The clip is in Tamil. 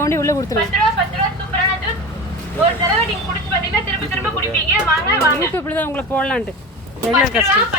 கொண்டு உள்ள கொடுத்துருவோம் ஒரு தடவை நீங்க குடிச்சு பாத்தீங்கன்னா திரும்ப திரும்ப குடிப்பீங்க. வாங்க வாங்க. இப்படி உங்களை போடலான்ட்டு. Regular customer